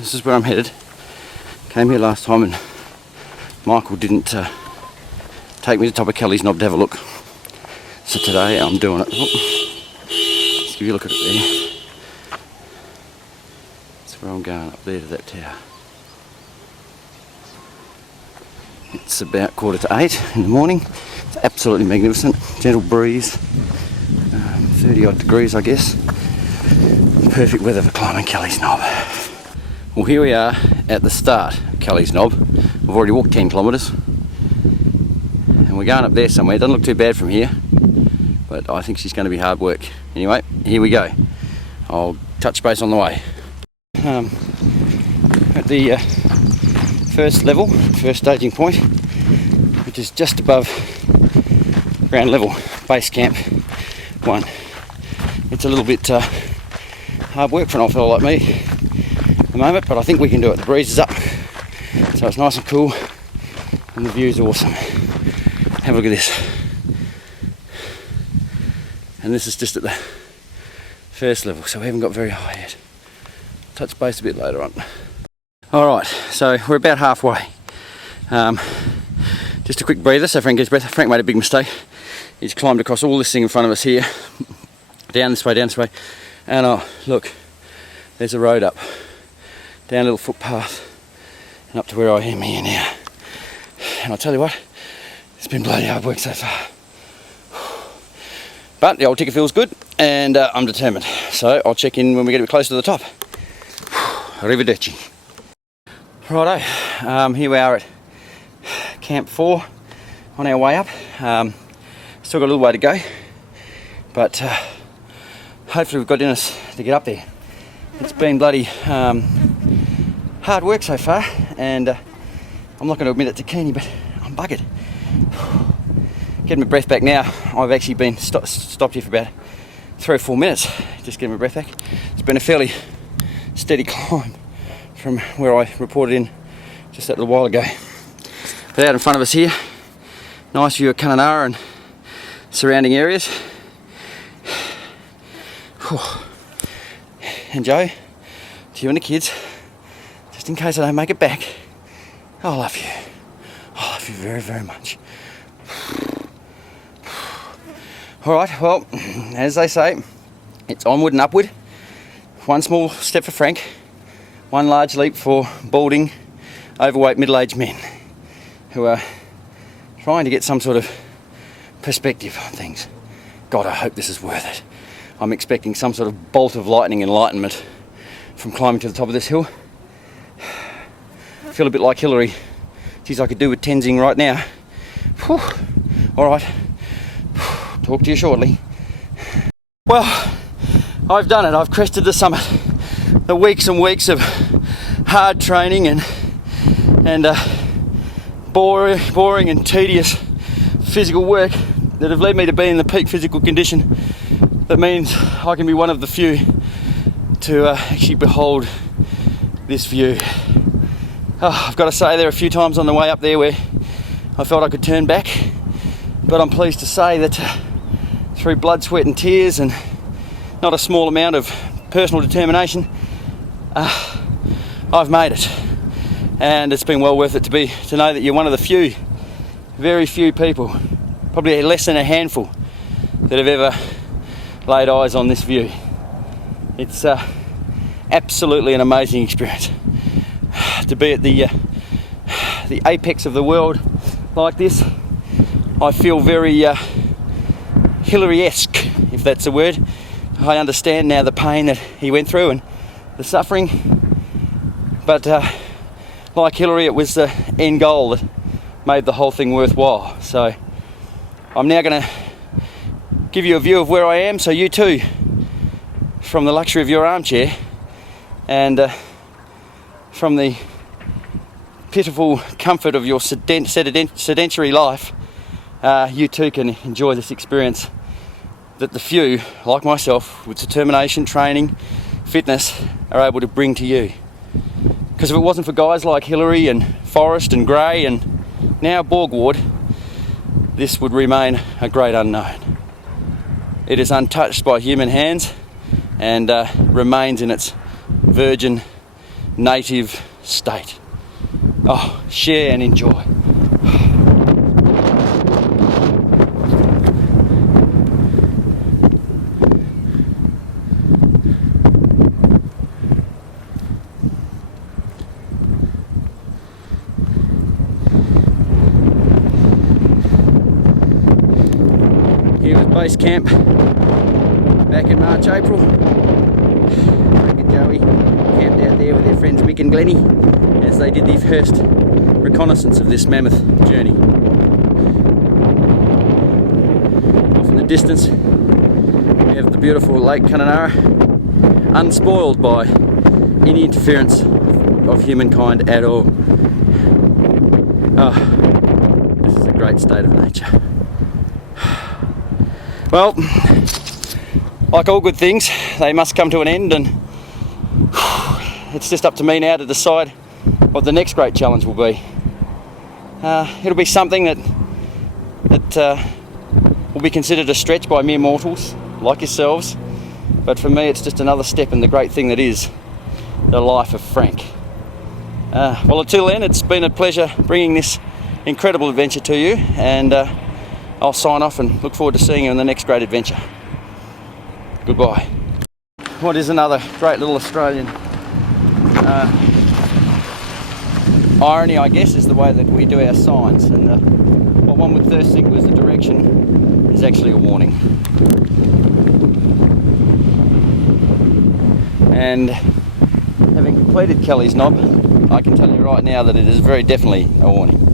this is where I'm headed. Came here last time and Michael didn't take me to the top of Kelly's Knob to have a look. So today I'm doing it. Let's give you a look at it there. That's where I'm going, up there to that tower. It's about 7:45 in the morning. It's absolutely magnificent. Gentle breeze, 30 odd degrees I guess. Perfect weather for climbing Kelly's Knob. Well, here we are at the start of Kelly's Knob. We've already walked 10 kilometres and we're going up there somewhere. It doesn't look too bad from here, but I think she's going to be hard work. Anyway, here we go. I'll touch base on the way. At the first level, first staging point, which is just above ground level, base camp 1. It's a little bit hard work for an old fellow like me at the moment, but I think we can do it. The breeze is up, so it's nice and cool, and the view's awesome. Have a look at this. And this is just at the first level, so we haven't got very high yet. Touch base a bit later on. Alright, so we're about halfway. Just a quick breather so Frank gets breath. Frank made a big mistake. He's climbed across all this thing in front of us here, down this way, and oh, look, there's a road up, down a little footpath, and up to where I am here now. And I'll tell you what, it's been bloody hard work so far. But the old ticker feels good, and I'm determined. So I'll check in when we get a bit closer to the top. Arrivederci. Righto, here we are at Camp 4 on our way up. Still got a little way to go, but hopefully we've got in us to get up there. It's been bloody hard work so far, and I'm not going to admit it to Keeney, but I'm buggered. Getting my breath back now. I've actually been stopped here for about 3 or 4 minutes, just getting my breath back. It's been a fairly steady climb from where I reported in just a little while ago. But out in front of us here, nice view of Kununurra and surrounding areas. And Joe, to you and the kids, just in case I don't make it back, I love you. I love you very, very much. Alright, well, as they say, it's onward and upward. One small step for Frank, one large leap for balding, overweight middle-aged men who are trying to get some sort of perspective on things. God, I hope this is worth it. I'm expecting some sort of bolt of lightning enlightenment from climbing to the top of this hill. I feel a bit like Hillary. Geez, I could do with Tenzing right now. Whew. All right, talk to you shortly. Well, I've done it. I've crested the summit. The weeks and weeks of hard training and boring and tedious physical work that have led me to be in the peak physical condition that means I can be one of the few to actually behold this view. I've got to say, there are a few times on the way up there where I felt I could turn back, but I'm pleased to say that through blood, sweat and tears and not a small amount of personal determination, I've made it. And it's been well worth it to know that you're one of the few, very few people, probably less than a handful, that have ever laid eyes on this view. It's absolutely an amazing experience to be at the apex of the world like this. I feel very Hillary-esque, if that's a word. I understand now the pain that he went through and the suffering, but like Hillary, it was the end goal that made the whole thing worthwhile. So I'm now going to give you a view of where I am, so you too, from the luxury of your armchair and from the pitiful comfort of your sedentary life, you too can enjoy this experience that the few, like myself, with determination, training, fitness, are able to bring to you. Because if it wasn't for guys like Hillary and Forrest and Gray and now Borgward, this would remain a great unknown. It is untouched by human hands and remains in its virgin native state. Oh, share and enjoy. Here was base camp back in March, April. Rick and Joey camped out there with their friends Mick and Glennie as they did the first reconnaissance of this mammoth journey. Off in the distance we have the beautiful Lake Kununurra, unspoiled by any interference of humankind at all. Oh, this is a great state of nature. Well, like all good things, they must come to an end, and it's just up to me now to decide what the next great challenge will be. It'll be something that will be considered a stretch by mere mortals like yourselves, but for me it's just another step in the great thing that is the life of Frank. Well, until then, it's been a pleasure bringing this incredible adventure to you, and I'll sign off and look forward to seeing you in the next great adventure. Goodbye. What is another great little Australian irony, I guess, is the way that we do our signs, and what one would first think was a direction is actually a warning. And having completed Kelly's Knob, I can tell you right now that it is very definitely a warning.